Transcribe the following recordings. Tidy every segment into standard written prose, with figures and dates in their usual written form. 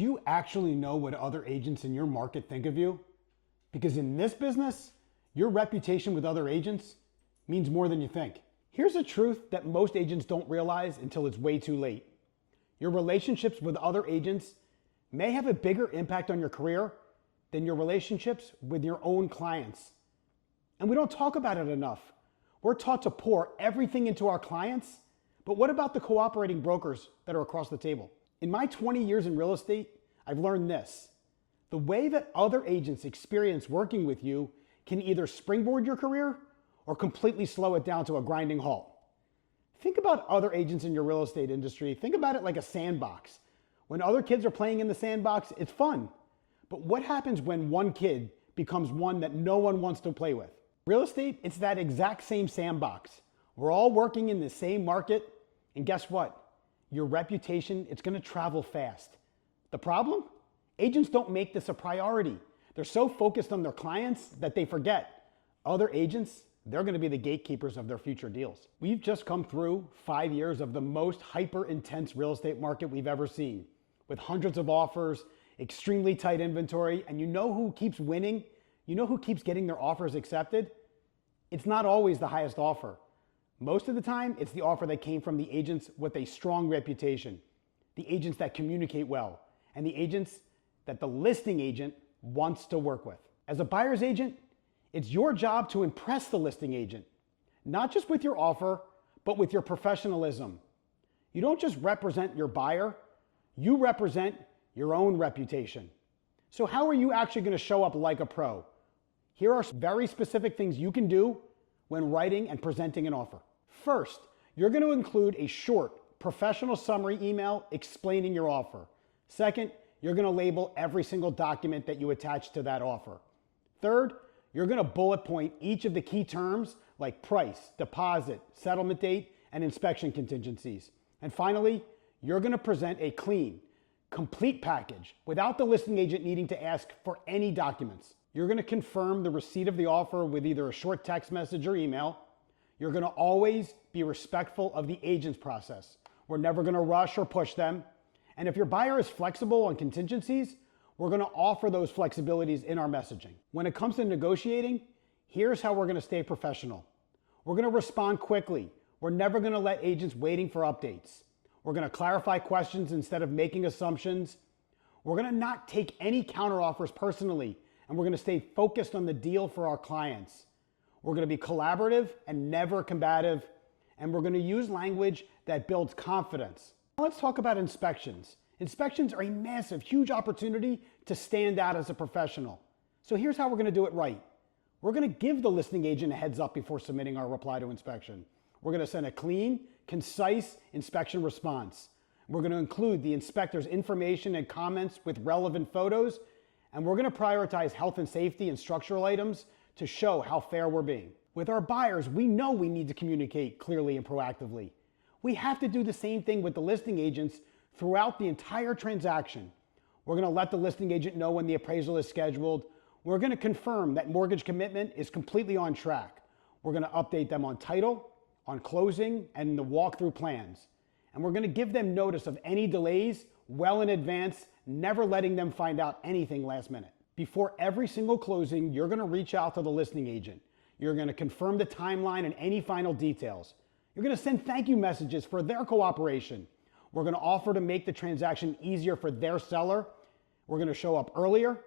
Do you actually know what other agents in your market think of you? Because in this business, your reputation with other agents means more than you think. Here's a truth that most agents don't realize until it's way too late. Your relationships with other agents may have a bigger impact on your career than your relationships with your own clients. And we don't talk about it enough. We're taught to pour everything into our clients, but what about the cooperating brokers that are across the table? In my 20 years in real estate, I've learned this. The way that other agents experience working with you can either springboard your career or completely slow it down to a grinding halt. Think about other agents in your real estate industry. Think about it like a sandbox. When other kids are playing in the sandbox, it's fun. But what happens when one kid becomes one that no one wants to play with? Real estate, it's that exact same sandbox. We're all working in the same market, and guess what? Your reputation, it's going to travel fast. The problem? Agents don't make this a priority. They're so focused on their clients that they forget. Other agents, they're going to be the gatekeepers of their future deals. We've just come through 5 years of the most hyper-intense real estate market we've ever seen, with hundreds of offers, extremely tight inventory, and you know who keeps winning? You know who keeps getting their offers accepted? It's not always the highest offer. Most of the time, it's the offer that came from the agents with a strong reputation, the agents that communicate well, and the agents that the listing agent wants to work with. As a buyer's agent, it's your job to impress the listing agent, not just with your offer, but with your professionalism. You don't just represent your buyer, you represent your own reputation. So how are you actually going to show up like a pro? Here are very specific things you can do when writing and presenting an offer. First, you're going to include a short, professional summary email explaining your offer. Second, you're going to label every single document that you attach to that offer. Third, you're going to bullet point each of the key terms like price, deposit, settlement date, and inspection contingencies. And finally, you're going to present a clean, complete package without the listing agent needing to ask for any documents. You're going to confirm the receipt of the offer with either a short text message or email. You're going to always be respectful of the agent's process. We're never going to rush or push them. And if your buyer is flexible on contingencies, we're going to offer those flexibilities in our messaging. When it comes to negotiating, here's how we're going to stay professional. We're going to respond quickly. We're never going to let agents waiting for updates. We're going to clarify questions instead of making assumptions. We're going to not take any counteroffers personally, and we're going to stay focused on the deal for our clients. We're going to be collaborative and never combative, and we're going to use language that builds confidence. Now let's talk about inspections. Inspections are a massive, huge opportunity to stand out as a professional. So here's how we're going to do it right. We're going to give the listing agent a heads up before submitting our reply to inspection. We're going to send a clean, concise inspection response. We're going to include the inspector's information and comments with relevant photos, and we're going to prioritize health and safety and structural items to show how fair we're being. With our buyers, we know we need to communicate clearly and proactively. We have to do the same thing with the listing agents throughout the entire transaction. We're going to let the listing agent know when the appraisal is scheduled. We're going to confirm that mortgage commitment is completely on track. We're going to update them on title, on closing, and the walkthrough plans. And we're going to give them notice of any delays well in advance, never letting them find out anything last minute. Before every single closing, you're going to reach out to the listing agent. You're going to confirm the timeline and any final details. You're going to send thank you messages for their cooperation. We're going to offer to make the transaction easier for their seller. We're going to show up earlier.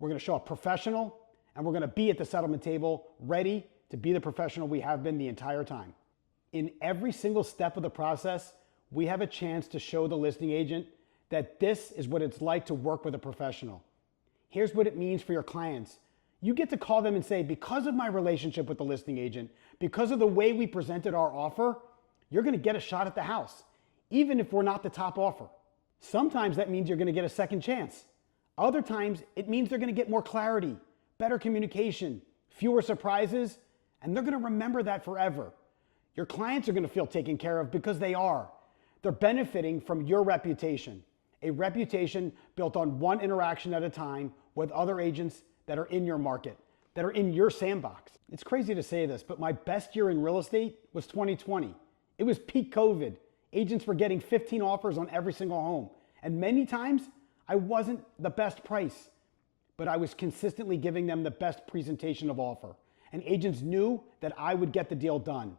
We're going to show up professional, and we're going to be at the settlement table ready to be the professional we have been the entire time. In every single step of the process, we have a chance to show the listing agent that this is what it's like to work with a professional. Here's what it means for your clients. You get to call them and say, because of my relationship with the listing agent, because of the way we presented our offer, you're going to get a shot at the house, even if we're not the top offer. Sometimes that means you're going to get a second chance. Other times it means they're going to get more clarity, better communication, fewer surprises, and they're going to remember that forever. Your clients are going to feel taken care of because they are. They're benefiting from your reputation, a reputation built on one interaction at a time with other agents that are in your market, that are in your sandbox. It's crazy to say this, but my best year in real estate was 2020. It was peak COVID. Agents were getting 15 offers on every single home. And many times I wasn't the best price, but I was consistently giving them the best presentation of offer. And agents knew that I would get the deal done.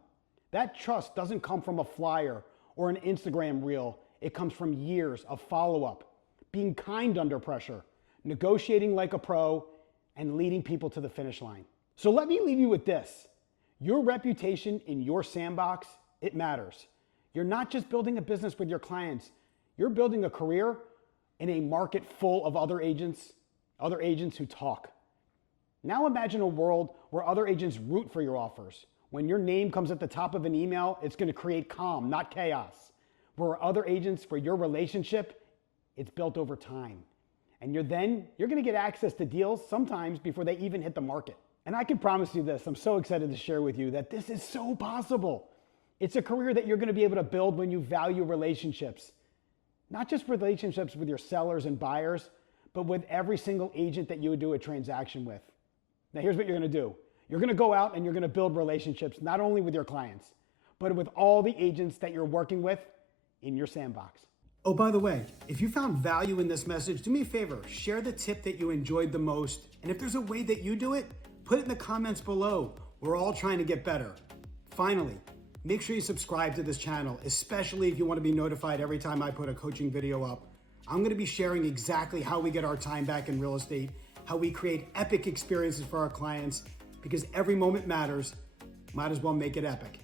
That trust doesn't come from a flyer or an Instagram reel. It comes from years of follow-up, being kind under pressure, negotiating like a pro, and leading people to the finish line. So let me leave you with this. Your reputation in your sandbox, it matters. You're not just building a business with your clients. You're building a career in a market full of other agents who talk. Now imagine a world where other agents root for your offers. When your name comes at the top of an email, it's going to create calm, not chaos. Where other agents, for your relationship, it's built over time. And you're going to get access to deals sometimes before they even hit the market. And I can promise you this, I'm so excited to share with you that this is so possible. It's a career that you're going to be able to build when you value relationships. Not just relationships with your sellers and buyers, but with every single agent that you would do a transaction with. Now here's what you're going to do. You're going to go out and you're going to build relationships, not only with your clients, but with all the agents that you're working with in your sandbox. Oh, by the way, if you found value in this message, do me a favor, share the tip that you enjoyed the most. And if there's a way that you do it, put it in the comments below. We're all trying to get better. Finally, make sure you subscribe to this channel, especially if you want to be notified every time I put a coaching video up. I'm going to be sharing exactly how we get our time back in real estate, how we create epic experiences for our clients, because every moment matters. Might as well make it epic.